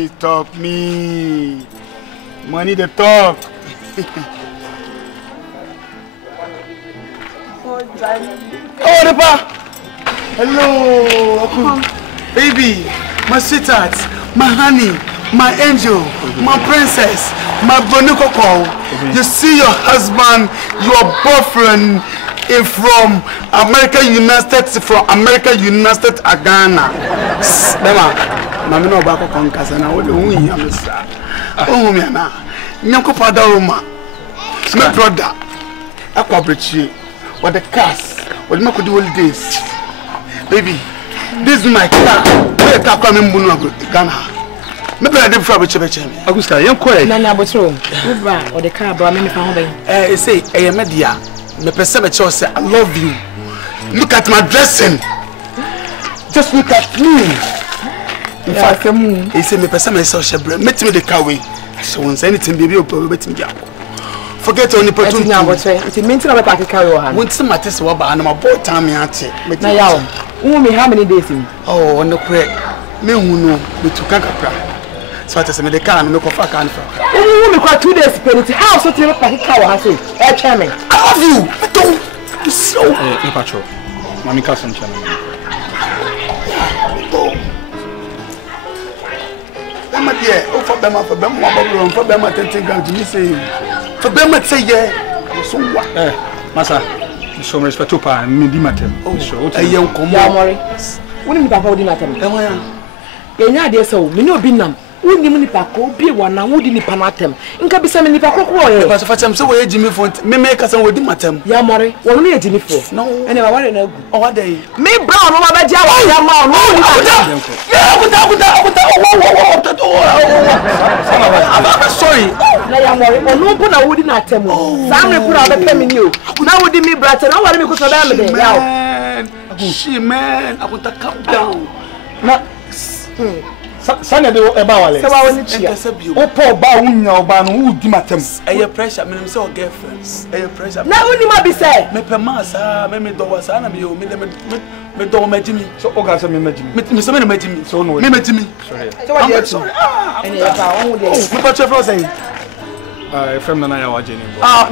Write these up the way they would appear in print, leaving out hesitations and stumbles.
Please talk me. Money the talk. Oh, Depa. Hello. Baby, my sweetheart, my honey, my angel, my princess, my bonukoko. You see your husband, your boyfriend is from America United States, Ghana. Mama no bako konkasa na wo de hu yi amsa. Oh me na. Nyanko pada Roma. My brother. Akwabrichi. What the cars? What make do holidays? Baby, this is my car. Where car come mbunu Ghana. Me be dey for beche me. Agusta, yen ko e. Na na botro. Wo bra o the car bra me fa ho ben. Say media. Me pese me say I love you. Look at my dressing. Just look at me. In fact, he said, me person myself shebre. Met me the car way. So once anything baby o bet me jack. Forget only opportunity. Now but it means na be carry your hand. Won't see matter say ba na my boy time me ate. Na yawo. Me how many days in? Oh, no correct. Me hu no me to kakra. So I say me the car no me ko fa car no. Me kwa 2 days penalty. How so tell me car wa say? Chairman. I love you. Don't. You so. Me patrol. Mami ka some chairman. Bema there, oh for Bema for Bema 10 grams to me say. For Bema say yeah. So what? Masa, so respect to pa me di matem. Oh, sure. Ayen komo. Ya mori. Woni mi papa odi matem. Why? Enya de so, me no bi nam. Woni mu nipa ko bi wana wodi nipa matem. Nka bi se me nipa ko ko ye. Pass for them say we Jimmy for me make us wodi matem. Ya mori, wono no Jimmy for. No. Ene ba ware na gu. Oh what dey? Me brown no ba ja wa ya ma no ni ba. Yeah, I'm sorry. Na ya mori, wono bu na wodi na atem. Sa me kura ba pe me ni o. Na wodi mi brate, na ware me ko so ba me de. Ya. She man, I want to calm down. Na Sanya de eba wale. Se wa woni chia. Opo ba wunya oba no wu di matem. Eye pressure, me say girlfriends. Eye pressure. Na woni ma bi say. Me pe ma sa, me do wa sa na me do ma jimi. So oga say me majimi. Me say me ma jimi. So no. Me ma jimi. Sorry. So what you sorry. Ene ya ba won de. Me pa chefro say. From Nana ya wajeni.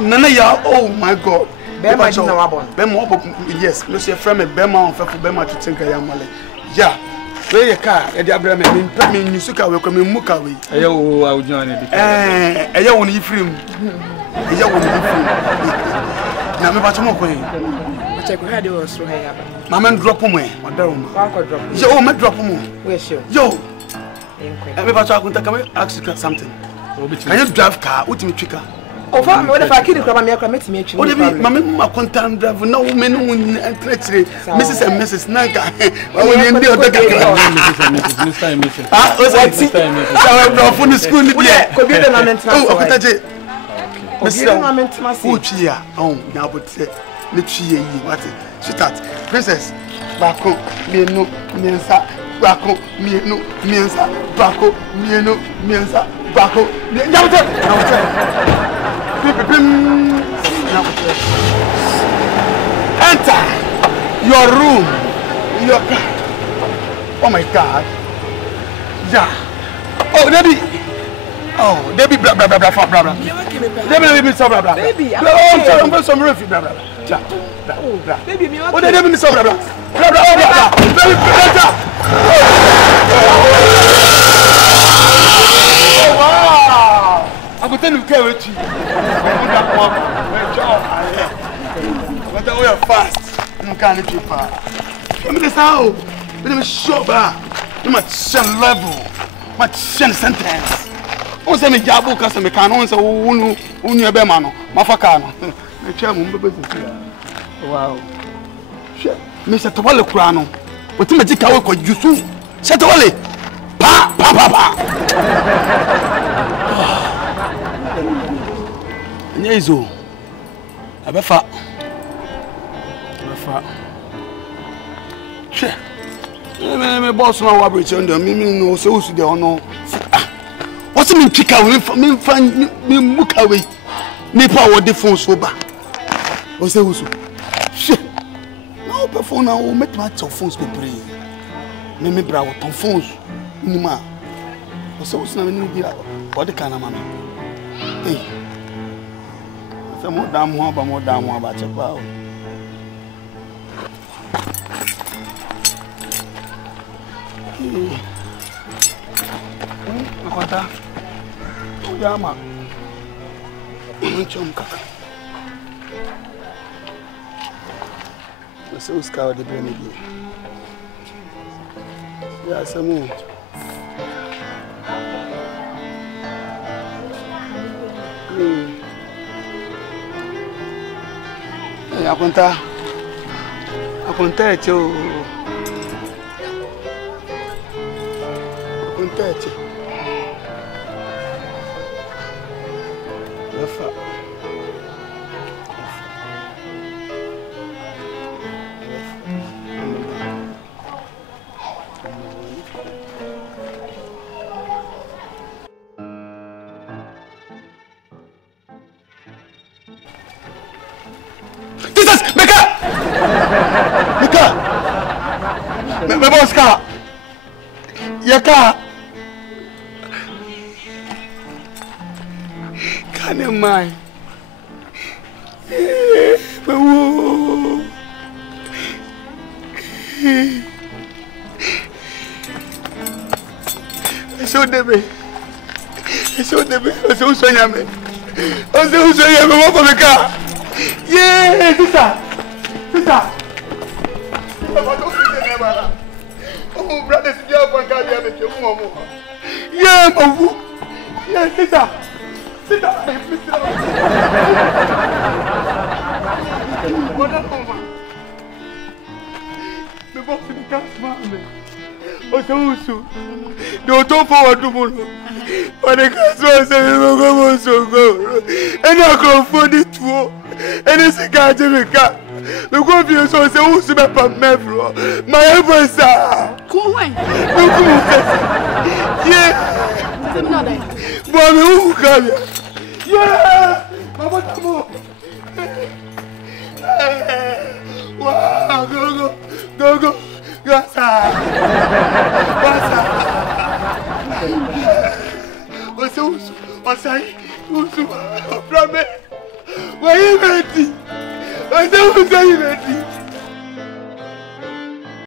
Nana ya, oh my God. Bema di na wa bon. Bema yes, me say friend me Bema on fa Bema to think ya male. Yeah. Where your car? E dey abra me nyusuka we ko me muka we. Eye o awujan ni bi. Eye won yi free mu. Eye won yi free. Na me ba to mo ko yin. O check where dey was through here ba. Ma men drop mo e, o daro mo. Wa ko drop. Yo, me drop mo. Where sure. Yo. Me ba to akunta can I ask you something? Can you drive car? What me trika? O fa me fa kidi kwa me akwa metimi atwi. O de me ma me akunta drive na wo me no entretre Mrs and Mrs Nanka. Wa wo ni ndi o de kakra. Mr. and Mrs. Ah, o say ti. Sa we from school ni there. Ko bi de na mentima. Oh, okutaje. Mrs. na mentima si. Who twi ya? Oh, na bote. Me twi yi what? Sweetheart, princess. Bako, mienu, miensa. Bako, mienu, miensa. Bako, mienu, miensa. Bako. Nyamte. Enter your room. Your car. Oh my God. Yeah. Oh, Debbie. Oh, Debbie, blah, blah, blah, blah, blah, blah. Debbie, blah, blah, blah. Baby, I'm sorry, I'm going to some refuge, blah, blah, blah. Yeah. Blah. Baby, me Oh, Debbie, blah, blah, blah. Blah, blah, blah, blah. Baby, enter. Oh, wow. I'm going to tell you, care with you. But we are fast. You can't keep fast. I mean, this how. I'm sure, but I'm at some level. My sentence. O se me jabo ka se me kan o se unu ebe ma no mafaka no me twa mo bebe sisi wow she me se to wale kura no o ti me ji ka we ko jusu se to wale pa nye izo abefa she me boss no wa bridge ndo me no se usu de ono what's me pika we me muka we nipa wo de phone so ba o se usu shit no pe phone na o met my phones be pray me bra wo ton phones ni ma So na me ni bi la. O de kana mama. Eh. Se mo dam ho ba chepa o. Akwata. Ya ma. Munchom kaka. Se uska de bene bi. Ya samu. Akwanta eche o. Akwanta eche. Rafa. Jesus, Meka! Me boska. Yaka. Can you mind? So debe. So soñame. O soñame mo ko Meka. Yeah, sister. Oh, brother, you have one guy here with you. Yeah, Mawu. Yeah, sister. What up, mama? The box in the car, man. Oh, no, don't forward to Mono. But the customer said, go so go. And I go for the tour. And it's a guy, Jamaica. The go be so say, who's the map of Mevro? My ever, sir. Go away. Yeah. Another. Mommy, who come here? Yeah. Mama, come on. Wow, go. Yes, sir. What's that? Why you ready? I said, who's ready?